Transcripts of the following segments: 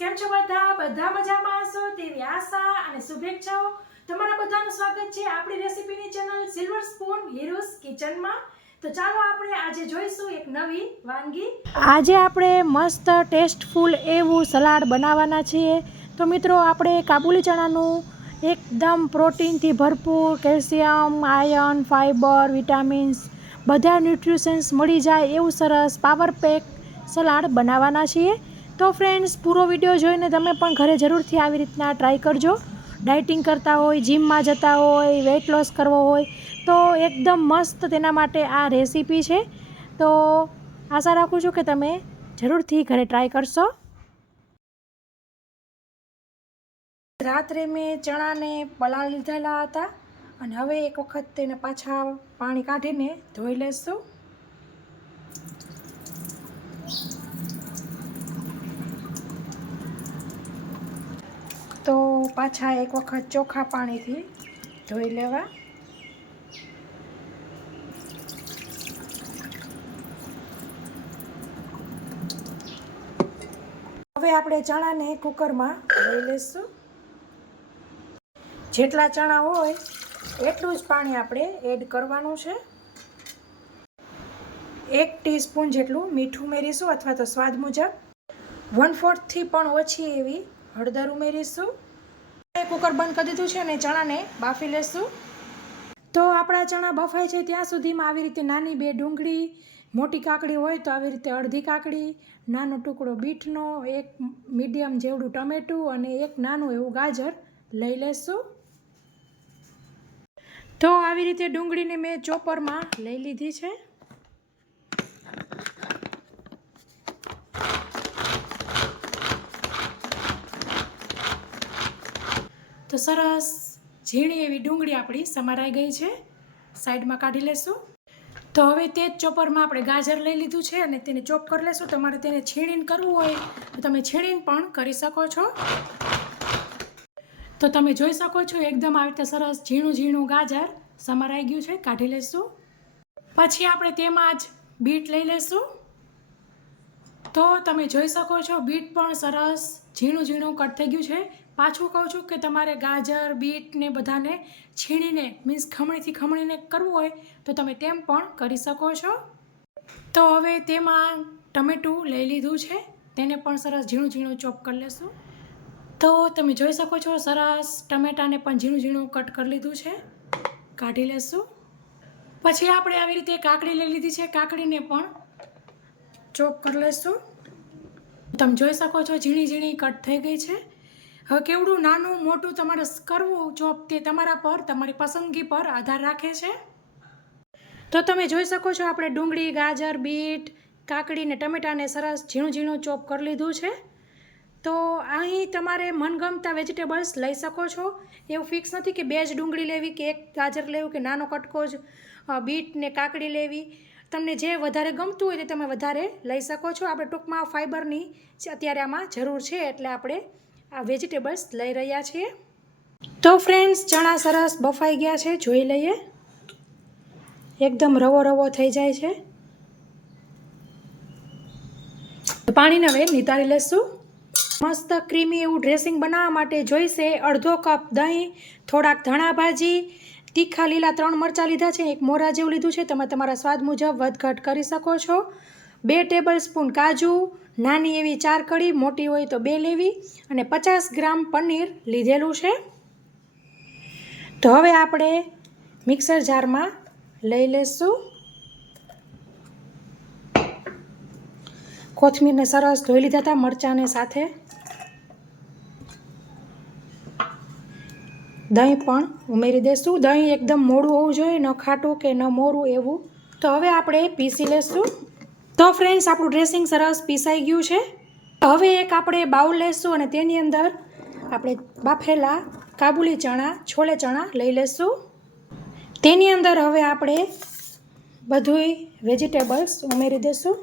કેમ છો બધા મજામાં હશો તેવી આશા અને શુભેચ્છાઓ। તમારા બધાનું સ્વાગત છે આપણી રેસીપીની ચેનલ સિલ્વર સ્પૂન હીરોઝ કિચનમાં। તો ચાલો આપણે આજે જોઈશું એક નવી વાનગી। આજે આપણે મસ્ત ટેસ્ટફુલ એવું સલાડ બનાવવાના છીએ। તો મિત્રો આપણે કાબુલી ચણાનું એકદમ પ્રોટીનથી ભરપૂર કેલ્શિયમ, આયર્ન, ફાઇબર, વિટામિન્સ બધા ન્યુટ્રિશન્સ મળી જાય એવું સરસ પાવર પેક સલાડ બનાવવાના છીએ। તો ફ્રેન્ડ્સ, પૂરો વિડીયો જોઈને તમે પણ ઘરે જરૂરથી આવી રીતના ટ્રાય કરજો। ડાયટિંગ કરતા હોય, જીમમાં જતા હોય, વેઇટ લોસ કરવો હોય તો એકદમ મસ્ત તેના માટે આ રેસીપી છે। તો આશા રાખું છું કે તમે જરૂરથી ઘરે ટ્રાય કરશો। રાત્રે મેં ચણાને પલાળી લીધેલા હતા અને હવે એક વખત તેને પાછા પાણી કાઢીને ધોઈ લેશું। તો પાછા એક વખત ચોખ્ખા પાણીથી ધોઈ લેવા। હવે આપણે ચણાને કુકરમાં લઈ લઈશું। જેટલા ચણા હોય એટલું જ પાણી આપણે એડ કરવાનું છે। 1 ટીસ્પૂન જેટલું મીઠું ઉમેરીશું અથવા તો સ્વાદ મુજબ। 1/4 થી પણ ઓછી એવી હળદર ઉમેરીશું। કુકર બંધ કરી દીધું છે અને ચણાને બાફી લેશું। તો આપણા ચણા બફાય છે ત્યાં સુધીમાં આવી રીતે નાની 2 ડુંગળી, મોટી કાકડી હોય તો આવી રીતે અડધી કાકડી, નાનો ટુકડો બીટનો, એક મીડિયમ જેવડું ટમેટું અને એક નાનું એવું ગાજર લઈ લેશું। તો આવી રીતે ડુંગળીને મેં ચોપરમાં લઈ લીધી છે। તો સરસ ઝીણી એવી ડુંગળી આપણી સમારાઈ ગઈ છે, સાઈડમાં કાઢી લેશું। તો હવે તે જ ચોપરમાં આપણે ગાજર લઈ લીધું છે અને તેને ચોપ કરી લેશું। તમારે તેને છીણીને કરવું હોય તો તમે છીણીને પણ કરી શકો છો। તો તમે જોઈ શકો છો એકદમ આવી રીતે સરસ ઝીણું ઝીણું ગાજર સમારાઈ ગયું છે, કાઢી લેશું। પછી આપણે તેમાં જ બીટ લઈ લેશું। તો તમે જોઈ શકો છો બીટ પણ સરસ ઝીણું ઝીણું કટ થઈ ગયું છે। પાછું કહું છું કે તમારે ગાજર, બીટ ને બધાને છીણીને મીન્સ ખમણીને કરવું હોય તો તમે તેમ પણ કરી શકો છો। તો હવે તેમાં ટમેટું લઈ લીધું છે, તેને પણ સરસ ઝીણું ઝીણું ચોપ કરી લેશું। તો તમે જોઈ શકો છો સરસ ટમેટાને પણ ઝીણું ઝીણું કટ કરી લીધું છે, કાઢી લેશું। પછી આપણે આવી રીતે કાકડી લઈ લીધી છે, કાકડીને પણ ચોપ કરી લેશું। તમે જોઈ શકો છો ઝીણી ઝીણી કટ થઈ ગઈ છે। હવે કેવડું નાનું મોટું તમારે કરવું ચોપ તે તમારા પર, તમારી પસંદગી પર આધાર રાખે છે। તો તમે જોઈ શકો છો આપણે ડુંગળી, ગાજર, બીટ, કાકડી ને ટમેટાને સરસ ઝીણું ઝીણું ચોપ કરી લીધું છે। તો અહીં તમારે મનગમતા વેજીટેબલ્સ લઈ શકો છો। એવું ફિક્સ નથી કે 2 જ ડુંગળી લેવી કે 1 ગાજર લેવું કે નાનો કટકો જ બીટ ને કાકડી લેવી। તમને જે વધારે ગમતું હોય તે તમે વધારે લઈ શકો છો। આપણે ટૂંકમાં ફાઇબરની અત્યારે આમાં જરૂર છે એટલે આપણે આ વેજીટેબલ્સ લઈ રહ્યા છીએ। તો ફ્રેન્ડ્સ, ચણા સરસ બફાઈ ગયા છે, જોઈ લઈએ। એકદમ રવો રવો થઈ જાય છે। પાણીને હવે નિતારી લેશું। મસ્ત ક્રીમી એવું ડ્રેસિંગ બનાવવા માટે જોઈશે અડધો કપ દહીં, થોડાક ધાણા ભાજી, તીખા લીલા 3 મરચાં લીધા છે, 1 મોરા જેવું લીધું છે, તમે તમારા સ્વાદ મુજબ વધઘટ કરી શકો છો। 2 ટેબલસ્પૂન કાજુ, નાની એવી 4 કળી, મોટી હોય તો 2 લેવી અને 50 ગ્રામ પનીર લીધેલું છે। તો હવે આપણે મિક્સર જારમાં લઈ લેશું। કોથમીરને સરસ ધોઈ લીધા હતા મરચાંને સાથે। દહીં પણ ઉમેરી દઈશું। દહીં એકદમ મોડું હોવું જોઈએ, ન ખાટું કે ન મોરું એવું। તો હવે આપણે પીસી લેશું। તો ફ્રેન્ડ્સ, આપણું ડ્રેસિંગ સરસ પીસાઈ ગયું છે। હવે એક આપણે બાઉલ લેશું અને તેની અંદર આપણે બાફેલા કાબુલી ચણા, છોલે ચણા લઈ લેશું। તેની અંદર હવે આપણે બધુંય વેજીટેબલ્સ ઉમેરી દઈશું।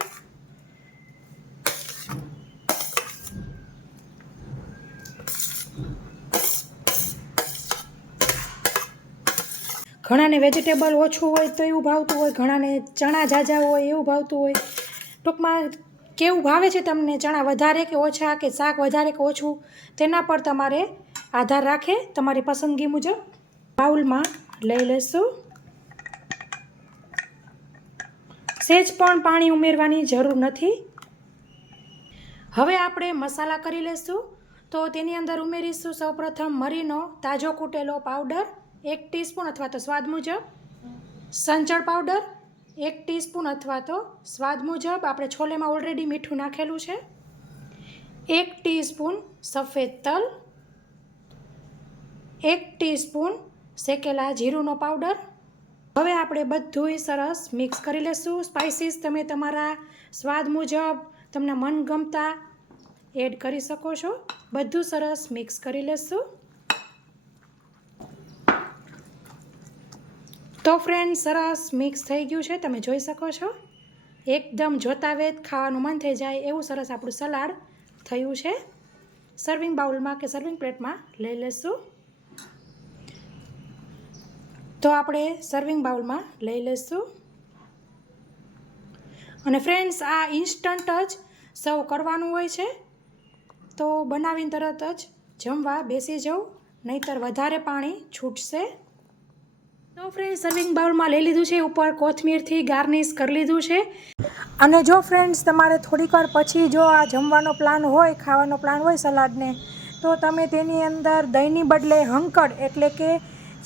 ઘણાને વેજીટેબલ ઓછું હોય તો એવું ભાવતું હોય, ઘણાને ચણા ઝાઝા હોય એવું ભાવતું હોય। ટૂંકમાં કેવું ભાવે છે તમને, ચણા વધારે કે ઓછા, કે શાક વધારે કે ઓછું, તેના પર તમારે આધાર રાખે, તમારી પસંદગી મુજબ. બાઉલમાં લઈ લેશું. સહેજ પણ પાણી ઉમેરવાની જરૂર નથી. હવે આપણે મસાલા કરી લેશું. તો તેની અંદર ઉમેરીશું સૌપ્રથમ મરીનો તાજો કૂટેલો પાવડર 1 ટીસ્પૂન અથવા તો સ્વાદ મુજબ, સંચળ પાવડર 1 ટીસ્પૂન અથવા તો સ્વાદ મુજબ, આપણે છોલેમાં ઓલરેડી મીઠું નાખેલું છે, 1 ટીસ્પૂન સફેદ તલ, 1 ટીસ્પૂન શેકેલા જીરુંનો પાવડર. હવે આપણે બધુંય સરસ મિક્સ કરી લેશું. સ્પાઇસીસ તમે તમારા સ્વાદ મુજબ તમને મનગમતા એડ કરી શકો છો. બધું સરસ મિક્સ કરી લેશું. તો ફ્રેન્ડ સરસ મિક્સ થઈ ગયું છે, તમે જોઈ શકો છો. એકદમ જોતા વેત ખાવાનું મન થઈ જાય એવું સરસ આપણું સલાડ થયું છે. સર્વિંગ બાઉલમાં કે સર્વિંગ પ્લેટમાં લઈ લેશું. તો આપણે સર્વિંગ બાઉલમાં લઈ લેશું. અને ફ્રેન્ડ્સ, આ ઇન્સ્ટન્ટ જ સર્વ કરવાનું હોય છે, તો બનાવીને તરત જ જમવા બેસી જાઉં, નહીંતર વધારે પાણી છૂટશે. તો ફ્રેન્ડ્સ, સર્વિંગ બાઉલમાં લઈ લીધું છે, ઉપર કોથમીરથી ગાર્નિશ કરી લીધું છે. અને જો ફ્રેન્ડ્સ તમારે થોડીક વાર પછી જો આ જમવાનો પ્લાન હોય, ખાવાનો પ્લાન હોય સલાડને, તો તમે તેની અંદર દહીંની બદલે હંકડ એટલે કે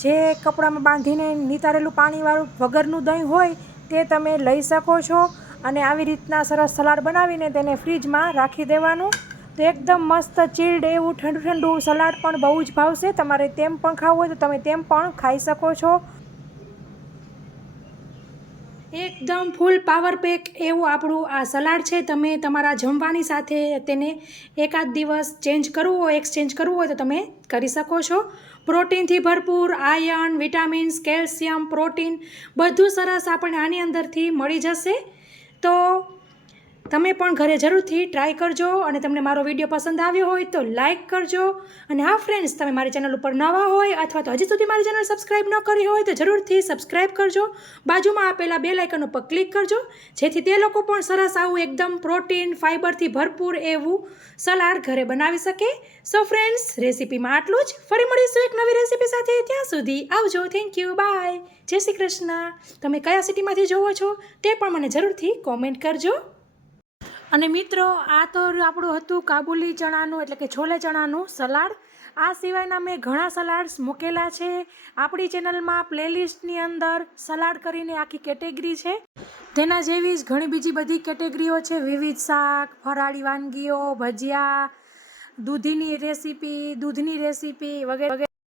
જે કપડામાં બાંધીને નિતારેલું પાણીવાળું વગરનું દહીં હોય તે તમે લઈ શકો છો. અને આવી રીતના સરસ સલાડ બનાવીને તેને ફ્રીજમાં રાખી દેવાનું. તો એકદમ મસ્ત ચીલ્ડ એવું ઠંડુ ઠંડુ સલાડ પણ બહુ જ ભાવશે. તમારે તેમ પણ ખાવું હોય તો તમે તેમ પણ ખાઈ શકો છો. એકદમ ફૂલ પાવર પેક એવું આપણું આ સલાડ છે. તમે તમારા જમવાની સાથે તેને એકાદ દિવસ ચેન્જ કરવું હોય, એક્સચેન્જ કરવું હોય તો તમે કરી શકો છો. પ્રોટીનથી ભરપૂર, આયર્ન, વિટામિન્સ, કેલ્શિયમ, પ્રોટીન બધું સરસ આપણને આની અંદરથી મળી જશે. તો તમે પણ ઘરે જરૂરથી ટ્રાય કરજો. અને તમને મારો વિડીયો પસંદ આવ્યો હોય તો લાઇક કરજો. અને હા ફ્રેન્ડ્સ, તમે મારી ચેનલ ઉપર નવા હોય અથવા તો હજી સુધી મારી ચેનલ સબસ્ક્રાઈબ ન કરી હોય તો જરૂરથી સબસ્ક્રાઈબ કરજો. બાજુમાં આપેલા બેલ આઇકન ઉપર ક્લિક કરજો, જેથી તે લોકો પણ સરસ આવું એકદમ પ્રોટીન ફાઇબરથી ભરપૂર એવું સલાડ ઘરે બનાવી શકે. સો ફ્રેન્ડ્સ, રેસીપીમાં આટલું જ. ફરી મળીશું એક નવી રેસીપી સાથે. ત્યાં સુધી આવજો. થેન્ક યુ, બાય, જય શ્રી કૃષ્ણ. તમે કયા સિટીમાંથી જોવો છો તે પણ મને જરૂરથી કોમેન્ટ કરજો. અને મિત્રો, આ તો આપણું હતું કાબુલી ચણાનું એટલે કે છોલે ચણાનું સલાડ. આ સિવાયના મેં ઘણા સલાડ્સ મૂકેલા છે આપણી ચેનલમાં. પ્લેલિસ્ટની અંદર સલાડ કરીને આખી કેટેગરી છે. તેના જેવી જ ઘણી બીજી બધી કેટેગરીઓ છે. વિવિધ શાક, ફરાળી વાનગીઓ, ભજીયા, દૂધની રેસીપી વગેરે વગેરે.